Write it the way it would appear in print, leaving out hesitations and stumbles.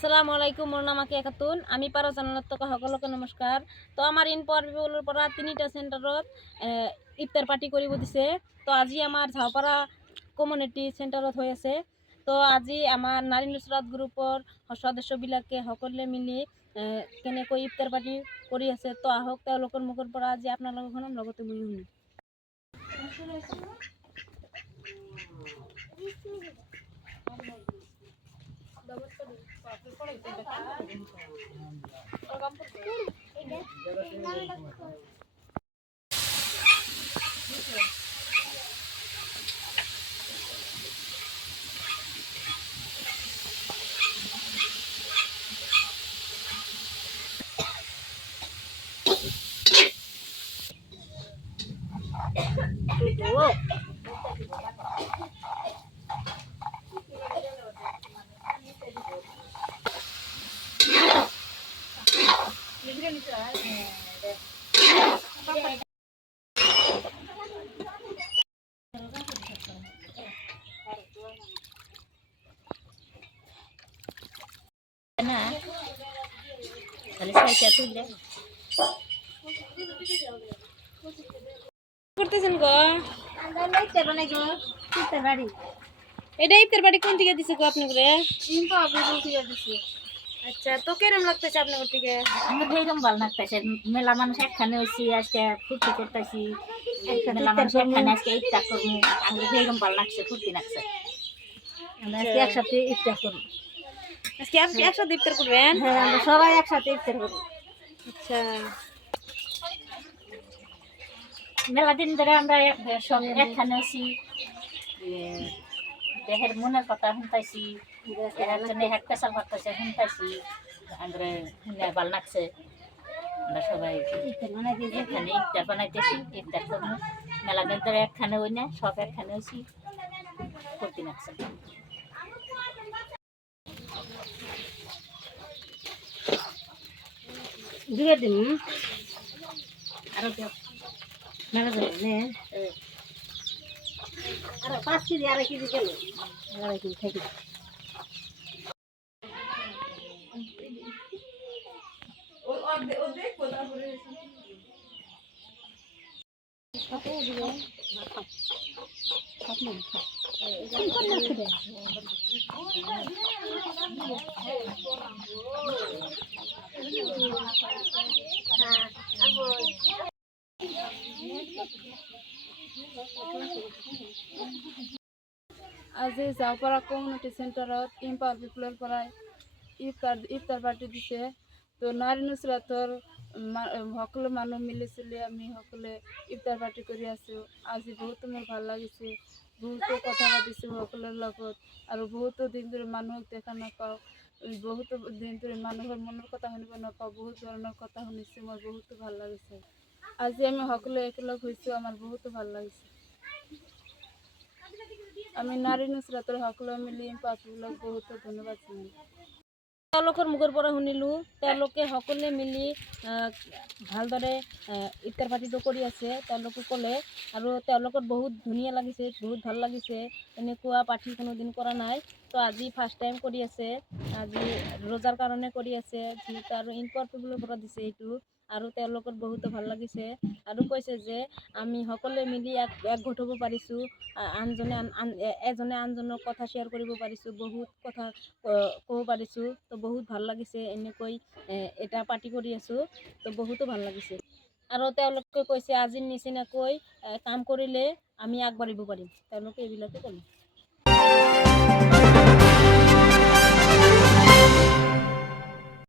আসসালামু আলাইকুম, মোর নাম আকিয়া খাতুন। আমি পারো চ্যানেলত সকলকে নমস্কার। তো আমার ইনপাওয়ার পিপলৰ পৰা 3টা চেণ্টাৰত ইফতার পার্টি কৰিব দিছে। তো আজি আমার ঝাওপাৰা কমিউনিটি চেণ্টাৰত হৈ আছে। তো আজি আমাৰ নাৰী নুসৰাত গ্ৰুপৰ সদস্যবিলাকে সকলোৱে মিলি কেনেকৈ ইফতার পার্টি কৰি আছে। তো আহক তেওঁলোকৰ মুখৰ পৰা আজি আপোনালোকক শুনাম, লগতে ময়ো শুনিম। করতেছেন গো? এটা ইফতার পার্টি কোন থেকে দিছে গো আপনি করে? আচ্ছা, তো কেরম লাগতেছে আপনার থেকে? আমার বেগম ভালো লাগতেছে। মেলা মানুষ একখানে হয়েছি, আজকে ফুর্তি করতেছি। মেলা মানুষ একখানে আজকে ইফতার করবো। আমার বেগম ভালো লাগছে, ফুর্তি লাগছে। আমরা আজকে একসাথে ইফতার করবো। আজকে একসাথে ইফতার করবেন? হ্যাঁ, আমরা সবাই একসাথে ইফতার করবো। আচ্ছা, মেলা দিন ধরে আমরা সব একখানে হয়েছি। দেহের মনের কথা শুনতেছি, একজনে এক পেশাল করতেছে শুনতেছি। আমরা শুনে ভালো লাগছে। আমরা সবাই এখানে ইফতার বানাইতেছি, ইফতার করবো। মেলা দিন ধরে একখানে হই না, সব একখানে হয়েছি, ফুর্তি লাগছে। দুয়ে দিন আরো মেলা যাবে আরো 5 কেজি 2.5 কেজি গেল 2.5 কেজি থেকে আজি ঝাওপাৰা কমিউনিটি চেণ্টাৰত ইম্পাৱাৰ পিপলৰ পৰা ইফতাৰ পাৰ্টি দিছে। তো নাৰী নুসৰাতৰ সকলো মানুহ মিলি চলি আমি সকলোৱে ইফতাৰ পাৰ্টি কৰি আছোঁ। আজি বহুতো মোৰ ভাল লাগিছে, বহুতো কথা পাতিছোঁ সকলোৰ লগত, আৰু বহুতো দিন ধৰি মানুহক দেখা নাপাওঁ, বহুতো দিন ধৰি মানুহৰ মনৰ কথা শুনিব নাপাওঁ, বহুত ধৰণৰ কথা শুনিছোঁ, মোৰ বহুতো ভাল লাগিছে। আজি আমি সকলোৱে একেলগ হৈছোঁ, আমাৰ বহুতো ভাল লাগিছে। আমি নাৰী নুসৰাতৰ সকলোৱে মিলি পাপবিলাক বহুতো ধন্যবাদ জনাই। তেওঁলোকৰ মুখৰ পৰা শুনিলোঁ, তেওঁলোকে সকলোৱে মিলি ভালদৰে ইফতাৰ পাৰ্টিটো কৰি আছে। তেওঁলোকে ক'লে, আৰু তেওঁলোকৰ বহুত ধুনীয়া লাগিছে, বহুত ভাল লাগিছে। এনেকুৱা পাৰ্টি কোনোদিন কৰা নাই। তো আজি ফাৰ্ষ্ট টাইম কৰি আছে, আজি ৰোজাৰ কাৰণে কৰি আছে, যিহেতু আৰু ইম্পাৱাৰ পিপলৰ পৰা দিছে এইটো, আৰু তেওঁলোকৰ বহুতো ভাল লাগিছে। আৰু কৈছে যে আমি সকলোৱে মিলি একগোট হ'ব পাৰিছোঁ, এজনে আনজনক কথা শ্বেয়াৰ কৰিব পাৰিছোঁ, বহুত কথা ক'ব পাৰিছোঁ। তো বহুত ভাল লাগিছে, এনেকৈ এটা পাৰ্টি কৰি আছোঁ, তো বহুতো ভাল লাগিছে। আৰু তেওঁলোকে কৈছে আজিৰ নিচিনাকৈ কাম কৰিলে আমি আগবাঢ়িব পাৰিম, তেওঁলোকে এইবিলাকে ক'লে।